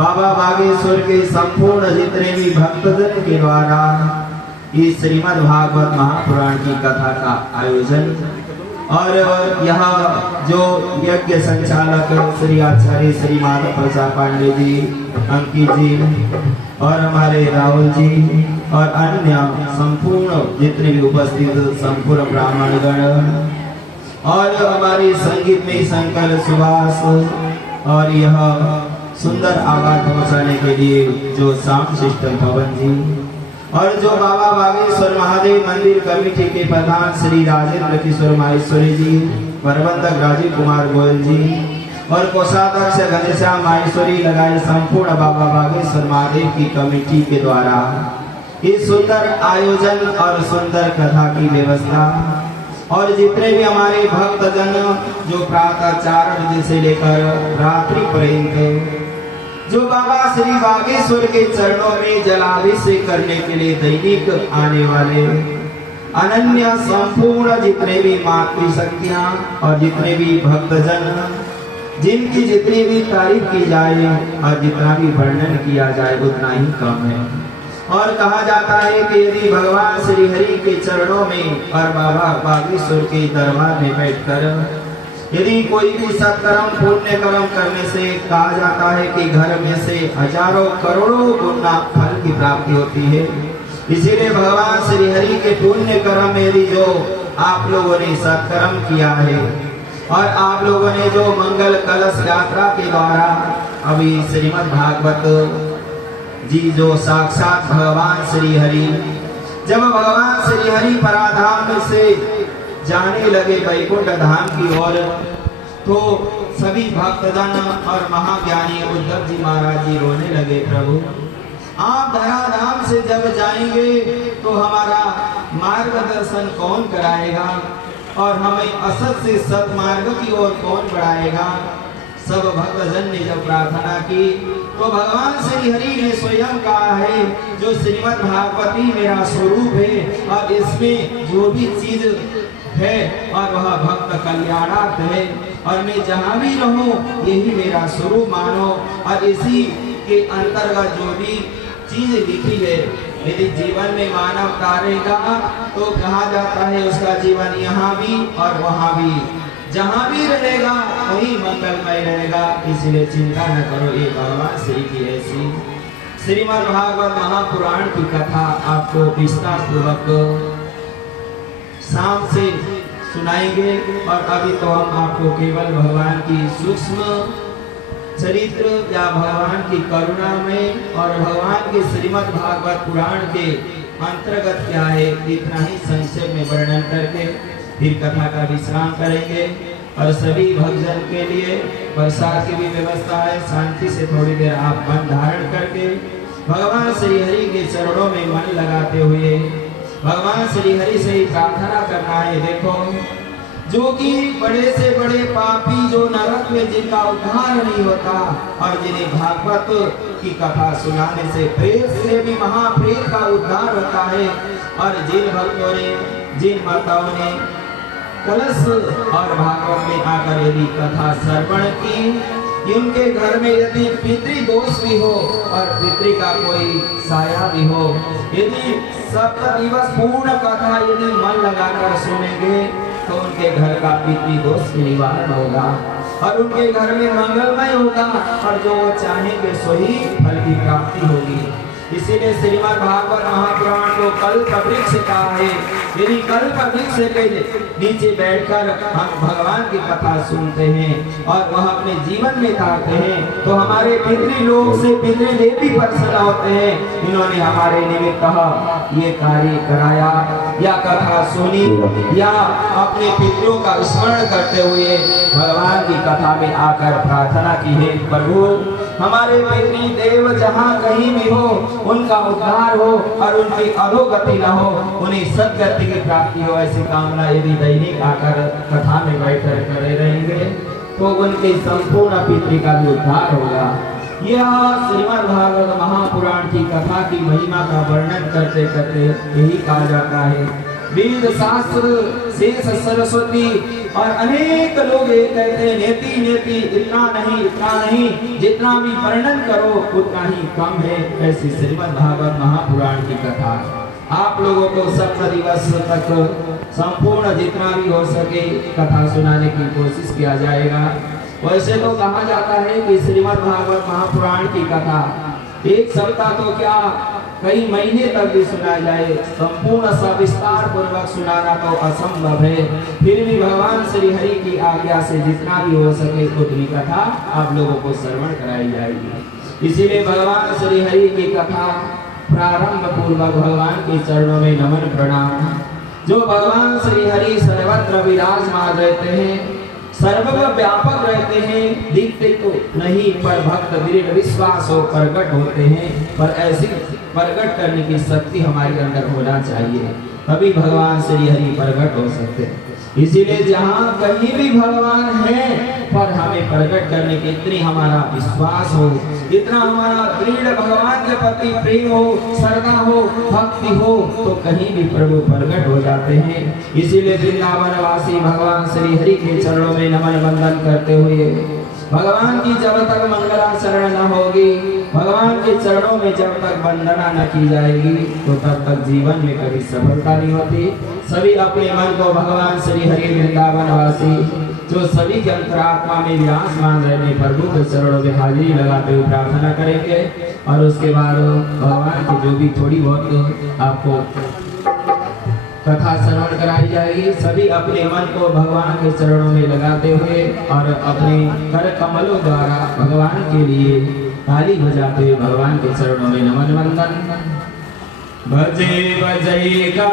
बाबा बागेश्वर के संपूर्ण जितने भी भक्तजन के द्वारा इस श्रीमद् भागवत महापुराण की कथा का आयोजन और यह जो यज्ञ संचालक श्री आचार्य श्री माधव प्रसाद पांडे जी, अंकित जी और हमारे राहुल जी और अन्य संपूर्ण जितने भी उपस्थित संपूर्ण ब्राह्मणगण और हमारे संगीत में शंकर सुभाष और यह सुंदर आवाज पहुंचाने के लिए जो साउंड सिस्टम पवन जी और जो बाबा बागेश्वर महादेव मंदिर कमेटी के प्रधान श्री राजेंद्र किशोर माहेश्वरी जी, प्रबंधक राजीव कुमार गोयल जी और कोषाध्यक्ष घनश्याम माहेश्वरी लगाए संपूर्ण बाबा बागेश्वर महादेव की कमेटी के द्वारा इस सुंदर आयोजन और सुंदर कथा की व्यवस्था और जितने भी हमारे भक्तजन जो प्रातः 4 बजे से लेकर रात्रि पर्यंत जो बाबा श्री बागेश्वर के चरणों में जलाभिषेक करने के लिए दैनिक आने वाले अनन्य संपूर्ण जितने भी मातृशक्तियां और जितने भी भक्तजन जिनकी जितनी भी तारीफ की जाए और जितना भी वर्णन किया जाए उतना ही कम है। और कहा जाता है कि यदि भगवान श्री हरि के चरणों में और बाबा बागेश्वर के दरबार में बैठकर यदि कोई भी सत्कर्म पुण्य कर्म करने से कहा जाता है कि घर में से हजारों करोड़ों गुना फल की प्राप्ति होती है। इसीलिए भगवान श्री हरि के पुण्य कर्म में यदि जो आप लोगों ने सत्कर्म किया है और आप लोगों ने जो मंगल कलश यात्रा के द्वारा अभी श्रीमद् भागवत जी जो साक्षात भगवान श्री हरि जब भगवान श्री हरि पराधाम से जाने लगे वैकुंठ धाम की ओर तो सभी भक्तजन और महाज्ञानी उद्धव जी महाराज जी रोने लगे, प्रभु आप धराधाम से जब जाएंगे तो हमारा मार्गदर्शन कौन कराएगा और हमें असत से सत मार्ग की ओर कौन बढ़ाएगा। सब भक्तजन ने जब प्रार्थना की तो भगवान श्री हरि ने स्वयं कहा है जो श्रीमद् भागवती मेरा स्वरूप है और इसमें जो भी चीज है और वह भक्त कल्याणार्थ है और मैं जहाँ भी रहूं यही मेरा स्वरूप मानो और इसी के अंतर्गत जो भी चीज लिखी है यदि जीवन में मानव तारेगा तो कहा जाता है उसका जीवन यहाँ भी और वहाँ भी जहाँ भी रहेगा वही मंगलमय रहेगा। इसलिए चिंता न करो, ये भगवान श्री की ऐसी श्रीमद् भागवत महापुराण की कथा आपको विस्तार पूर्वक शाम से सुनाएंगे। और अभी तो हम आपको केवल भगवान की सूक्ष्म चरित्र या भगवान की करुणा में और भगवान के श्रीमद् भागवत पुराण के अंतर्गत क्या है इतना ही संक्षेप में वर्णन करके फिर कथा का विश्राम करेंगे। और सभी भक्तजन के लिए प्रसाद की भी व्यवस्था है। शांति से थोड़ी देर आप मन धारण करके भगवान श्री हरि के चरणों में मन लगाते हुए भगवान श्री हरि से ही प्रार्थना करना है। देखो जो कि बड़े से बड़े पापी जो नरक में जिनका उद्धार नहीं होता और जिन्हें भागवत की कथा सुनाने से प्रेत से भी महाप्रेत का उद्धार होता है। और जिन भक्तों ने जिन माताओं ने कलश और भागवत में आकर यदि कथा श्रवण की उनके घर में यदि पितृ दोष भी हो और पितृ का कोई साया भी हो यदि 7 दिवस पूर्ण कथा यदि मन लगाकर सुनेंगे तो उनके घर का पितृ दोष निवारण होगा और उनके घर में मंगलमय होगा और जो वो चाहेंगे सही फल की प्राप्ति होगी। इसीलिए श्रीमद् भागवत महापुराण को कल्प वृक्ष कहा है। यदि कल्प वृक्ष के नीचे बैठकर हम भगवान की कथा सुनते हैं और वह अपने जीवन में उतारते हैं तो हमारे पितृलोक से पितृदेव भी प्रसन्न होते हैं। इन्होंने हमारे निमित्त ये कार्य कराया या कथा सुनी या अपने पितरों का स्मरण करते हुए भगवान की कथा में आकर प्रार्थना की है, प्रभु हमारे पितृदेव जहाँ कहीं भी हो उनका उद्धार हो और उनकी अधोगति न हो, उन्हें सदगति की प्राप्ति हो। ऐसी कामना यदि दैनिक आकर कथा में बैठकर करे रहेंगे तो उनके संपूर्ण पितृ का भी उद्धार होगा। यह श्रीमद् भागवत महापुराण की कथा की महिमा का वर्णन करते करते यही कहा जाता है वेद शास्त्र शेष सरस्वती और अनेक लोग ये कहते हैं नेति नेति, इतना नहीं जितना भी वर्णन करो उतना ही कम है। ऐसी श्रीमद् भागवत महापुराण की कथा आप लोगों को 7 दिवस तक संपूर्ण जितना भी हो सके कथा सुनाने की कोशिश किया जाएगा। वैसे तो कहा जाता है कि श्रीमद् भागवत महापुराण की कथा एक सप्ताह तो क्या कई महीने तक भी सुना जाए, संपूर्ण सविस्तार पूर्वक सुनाना तो असंभव है। फिर भी भगवान श्री हरि की आज्ञा से जितना भी हो सके उतनी कथा आप लोगों को श्रवण कराई जाएगी। इसीलिए भगवान श्री हरि की कथा प्रारंभ पूर्वक भगवान के चरणों में नमन प्रणाम। जो भगवान श्री हरि सर्वत्र विराजमान रहते हैं, सर्वव्यापक रहते हैं, दिखते तो नहीं पर भक्त दृढ़ विश्वास हो प्रकट होते हैं। पर ऐसी प्रकट करने की शक्ति हमारे अंदर होना चाहिए, तभी भगवान श्री हरि प्रकट हो सकते हैं। इसीलिए जहाँ कहीं भी भगवान है पर हमें प्रकट करने की इतनी हमारा विश्वास हो, इतना हमारा दृढ़ भगवान के प्रति प्रेम हो, श्रद्धा हो, भक्ति हो तो कहीं भी प्रभु प्रकट हो जाते हैं। इसीलिए वृंदावन वासी भगवान श्री हरि के चरणों में नमन वंदन करते हुए भगवान की जब तक मंगलाचरण न होगी, भगवान के चरणों में जब तक वंदना न की जाएगी तो तब तक जीवन में कभी सफलता नहीं होती। सभी अपने मन को भगवान श्री हरि वृंदावन वासी जो सभी के अंतरात्मा में विराजमान रहने प्रभु के चरणों में हाजिरी लगाते हुए प्रार्थना करेंगे और उसके बाद भगवान की जो भी थोड़ी बहुत आपको कथा श्रवण कराई जाएगी। सभी अपने मन को भगवान के चरणों में लगाते हुए और अपने कर कमलों द्वारा भगवान के लिए ताली बजाते हुए भगवान के चरणों में नमन वंदन। भजे भजे का